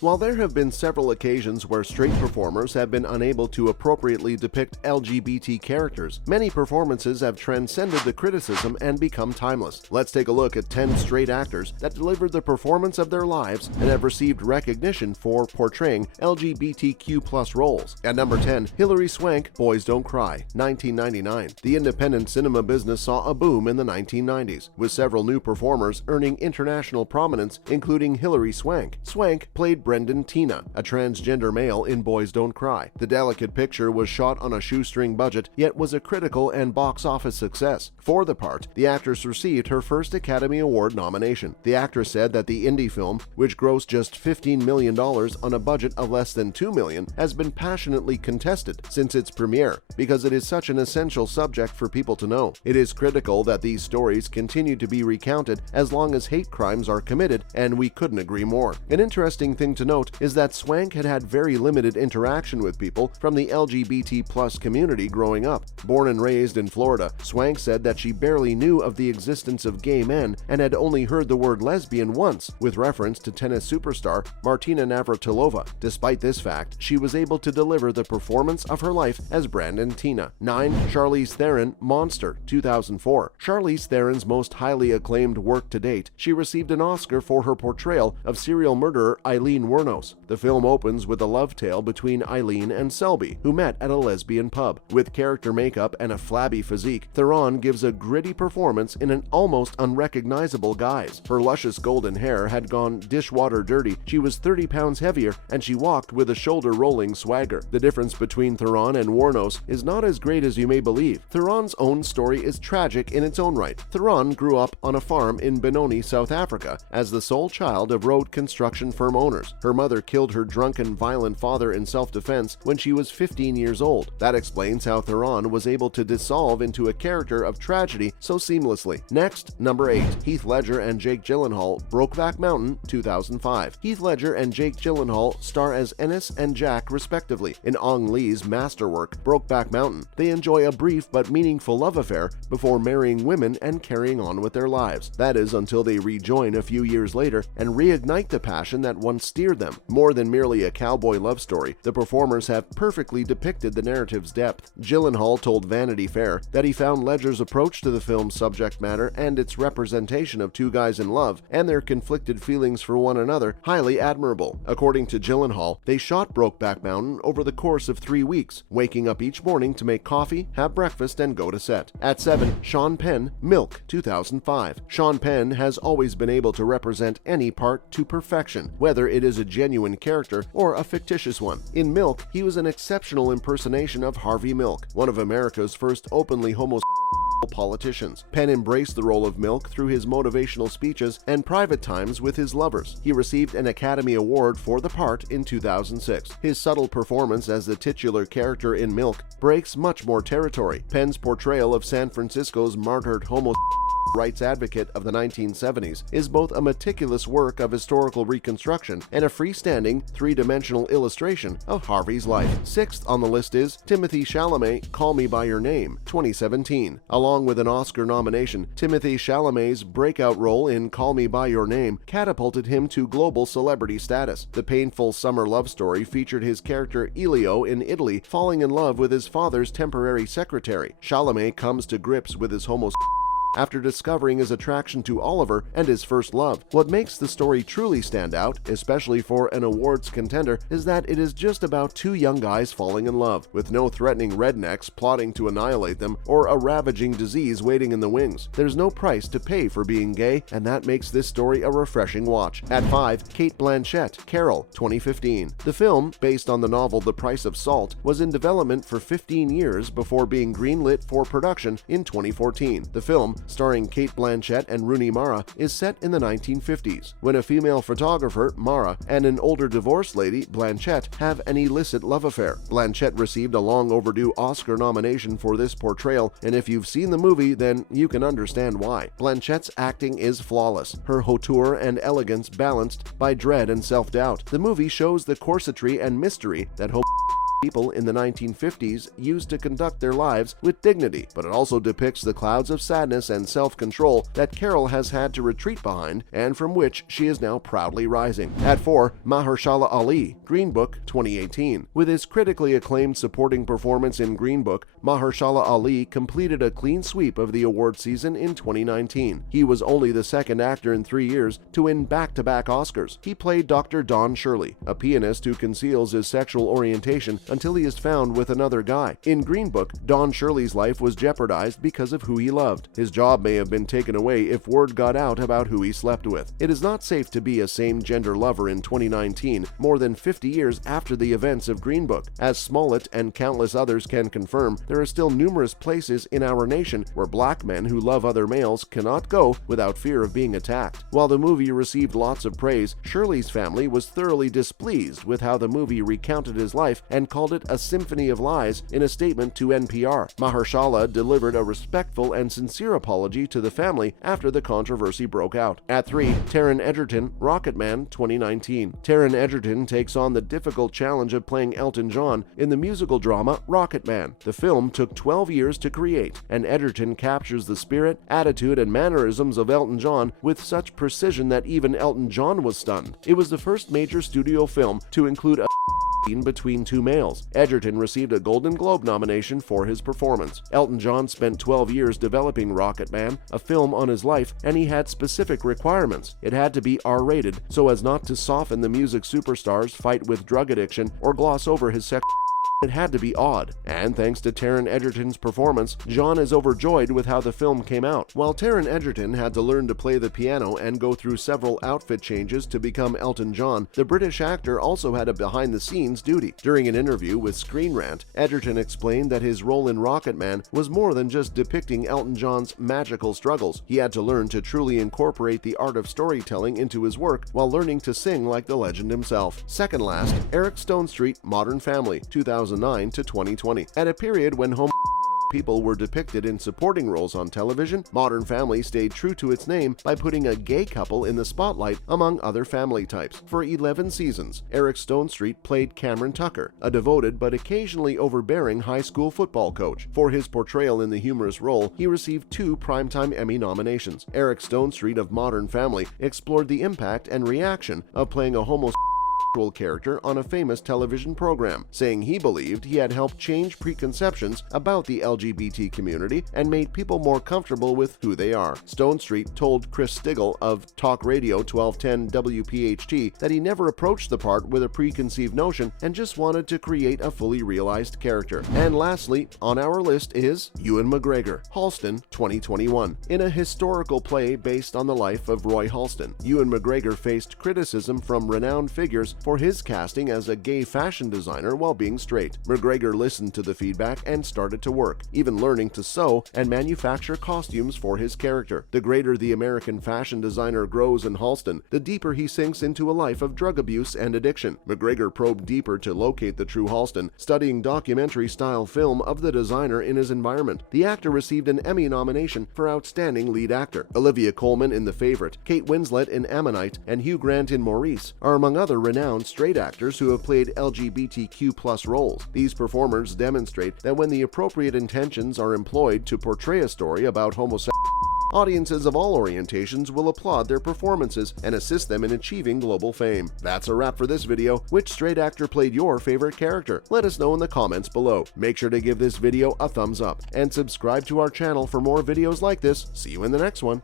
While there have been several occasions where straight performers have been unable to appropriately depict LGBT characters, many performances have transcended the criticism and become timeless. Let's take a look at 10 straight actors that delivered the performance of their lives and have received recognition for portraying LGBTQ+ roles. At number 10, Hilary Swank, Boys Don't Cry, 1999. The independent cinema business saw a boom in the 1990s, with several new performers earning international prominence, including Hilary Swank. Swank played Brendan Tina, a transgender male in Boys Don't Cry. The delicate picture was shot on a shoestring budget, yet was a critical and box office success. For the part, the actress received her first Academy Award nomination. The actress said that the indie film, which grossed just $15 million on a budget of less than $2 million, has been passionately contested since its premiere, because it is such an essential subject for people to know. It is critical that these stories continue to be recounted as long as hate crimes are committed, and we couldn't agree more. An interesting thing to note is that Swank had had very limited interaction with people from the LGBT+ community growing up. Born and raised in Florida, Swank said that she barely knew of the existence of gay men and had only heard the word lesbian once, with reference to tennis superstar Martina Navratilova. Despite this fact, she was able to deliver the performance of her life as Brendan Tina. 9. Charlize Theron, Monster, 2004. Charlize Theron's most highly acclaimed work to date, she received an Oscar for her portrayal of serial murderer Eileen Wuornos. The film opens with a love tale between Eileen and Selby, who met at a lesbian pub. With character makeup and a flabby physique, Theron gives a gritty performance in an almost unrecognizable guise. Her luscious golden hair had gone dishwater dirty, she was 30 pounds heavier, and she walked with a shoulder-rolling swagger. The difference between Theron and Wuornos is not as great as you may believe. Theron's own story is tragic in its own right. Theron grew up on a farm in Benoni, South Africa, as the sole child of road construction firm owners. Her mother killed her drunken, violent father in self-defense when she was 15 years old. That explains how Theron was able to dissolve into a character of tragedy so seamlessly. Next, number 8. Heath Ledger and Jake Gyllenhaal, Brokeback Mountain, 2005. Heath Ledger and Jake Gyllenhaal star as Ennis and Jack respectively in Ong Lee's masterwork, Brokeback Mountain. They enjoy a brief but meaningful love affair before marrying women and carrying on with their lives. That is, until they rejoin a few years later and reignite the passion that once steered them. More than merely a cowboy love story, the performers have perfectly depicted the narrative's depth. Gyllenhaal told Vanity Fair that he found Ledger's approach to the film's subject matter and its representation of two guys in love and their conflicted feelings for one another highly admirable. According to Gyllenhaal, they shot Brokeback Mountain over the course of 3 weeks, waking up each morning to make coffee, have breakfast, and go to set. At 7, Sean Penn, Milk, 2005. Sean Penn has always been able to represent any part to perfection, whether it is a genuine character or a fictitious one. In Milk, he was an exceptional impersonation of Harvey Milk, one of America's first openly homosexual politicians. Penn embraced the role of Milk through his motivational speeches and private times with his lovers. He received an Academy Award for the part in 2006. His subtle performance as the titular character in Milk breaks much more territory. Penn's portrayal of San Francisco's martyred homosexual rights advocate of the 1970s is both a meticulous work of historical reconstruction and a freestanding, three-dimensional illustration of Harvey's life. 6th on the list is Timothée Chalamet, Call Me By Your Name, 2017. Along with an Oscar nomination, Timothée Chalamet's breakout role in Call Me By Your Name catapulted him to global celebrity status. The painful summer love story featured his character Elio in Italy falling in love with his father's temporary secretary. Chalamet comes to grips with his homosexuality after discovering his attraction to Oliver and his first love. What makes the story truly stand out, especially for an awards contender, is that it is just about two young guys falling in love, with no threatening rednecks plotting to annihilate them or a ravaging disease waiting in the wings. There's no price to pay for being gay, and that makes this story a refreshing watch. At 5, Cate Blanchett, Carol, 2015. The film, based on the novel The Price of Salt, was in development for 15 years before being greenlit for production in 2014. The film, starring Cate Blanchett and Rooney Mara, is set in the 1950s, when a female photographer, Mara, and an older divorced lady, Blanchett, have an illicit love affair. Blanchett received a long overdue Oscar nomination for this portrayal, and if you've seen the movie, then you can understand why. Blanchett's acting is flawless, her hauteur and elegance balanced by dread and self-doubt. The movie shows the corsetry and mystery that people in the 1950s used to conduct their lives with dignity, but it also depicts the clouds of sadness and self-control that Carol has had to retreat behind and from which she is now proudly rising. At 4, Mahershala Ali, Green Book 2018. With his critically acclaimed supporting performance in Green Book, Mahershala Ali completed a clean sweep of the award season in 2019. He was only the second actor in 3 years to win back-to-back Oscars. He played Dr. Don Shirley, a pianist who conceals his sexual orientation until he is found with another guy. In Green Book, Don Shirley's life was jeopardized because of who he loved. His job may have been taken away if word got out about who he slept with. It is not safe to be a same-gender lover in 2019, more than 50 years after the events of Green Book. As Smollett and countless others can confirm, there are still numerous places in our nation where black men who love other males cannot go without fear of being attacked. While the movie received lots of praise, Shirley's family was thoroughly displeased with how the movie recounted his life and called it a symphony of lies in a statement to NPR. Mahershala delivered a respectful and sincere apology to the family after the controversy broke out. At 3, Taron Egerton, Rocketman 2019. Taron Egerton takes on the difficult challenge of playing Elton John in the musical drama Rocketman. The film took 12 years to create, and Egerton captures the spirit, attitude, and mannerisms of Elton John with such precision that even Elton John was stunned. It was the first major studio film to include a scene between two males. Egerton received a Golden Globe nomination for his performance. Elton John spent 12 years developing Rocketman, a film on his life, and he had specific requirements. It had to be R-rated so as not to soften the music superstar's fight with drug addiction or gloss over his sexual. It had to be odd, and thanks to Taron Egerton's performance, John is overjoyed with how the film came out. While Taron Egerton had to learn to play the piano and go through several outfit changes to become Elton John, the British actor also had a behind-the-scenes duty. During an interview with Screen Rant, Egerton explained that his role in Rocketman was more than just depicting Elton John's magical struggles. He had to learn to truly incorporate the art of storytelling into his work while learning to sing like the legend himself. Second last, Eric Stonestreet, Modern Family, 2009 to 2020. At a period when people were depicted in supporting roles on television, Modern Family stayed true to its name by putting a gay couple in the spotlight among other family types. For 11 seasons, Eric Stonestreet played Cameron Tucker, a devoted but occasionally overbearing high school football coach. For his portrayal in the humorous role, he received 2 Primetime Emmy nominations. Eric Stonestreet of Modern Family explored the impact and reaction of playing a homosexual character on a famous television program, saying he believed he had helped change preconceptions about the LGBT community and made people more comfortable with who they are. Stonestreet told Chris Stigall of Talk Radio 1210 WPHT that he never approached the part with a preconceived notion and just wanted to create a fully realized character. And lastly, on our list is Ewan McGregor, Halston 2021. In a historical play based on the life of Roy Halston, Ewan McGregor faced criticism from renowned figures for his casting as a gay fashion designer while being straight. McGregor listened to the feedback and started to work, even learning to sew and manufacture costumes for his character. The greater the American fashion designer grows in Halston, the deeper he sinks into a life of drug abuse and addiction. McGregor probed deeper to locate the true Halston, studying documentary-style film of the designer in his environment. The actor received an Emmy nomination for Outstanding Lead Actor. Olivia Colman in The Favorite, Kate Winslet in Ammonite, and Hugh Grant in Maurice are among other renowned straight actors who have played LGBTQ+ roles. These performers demonstrate that when the appropriate intentions are employed to portray a story about homosexuality, audiences of all orientations will applaud their performances and assist them in achieving global fame. That's a wrap for this video. Which straight actor played your favorite character? Let us know in the comments below. Make sure to give this video a thumbs up and subscribe to our channel for more videos like this. See you in the next one.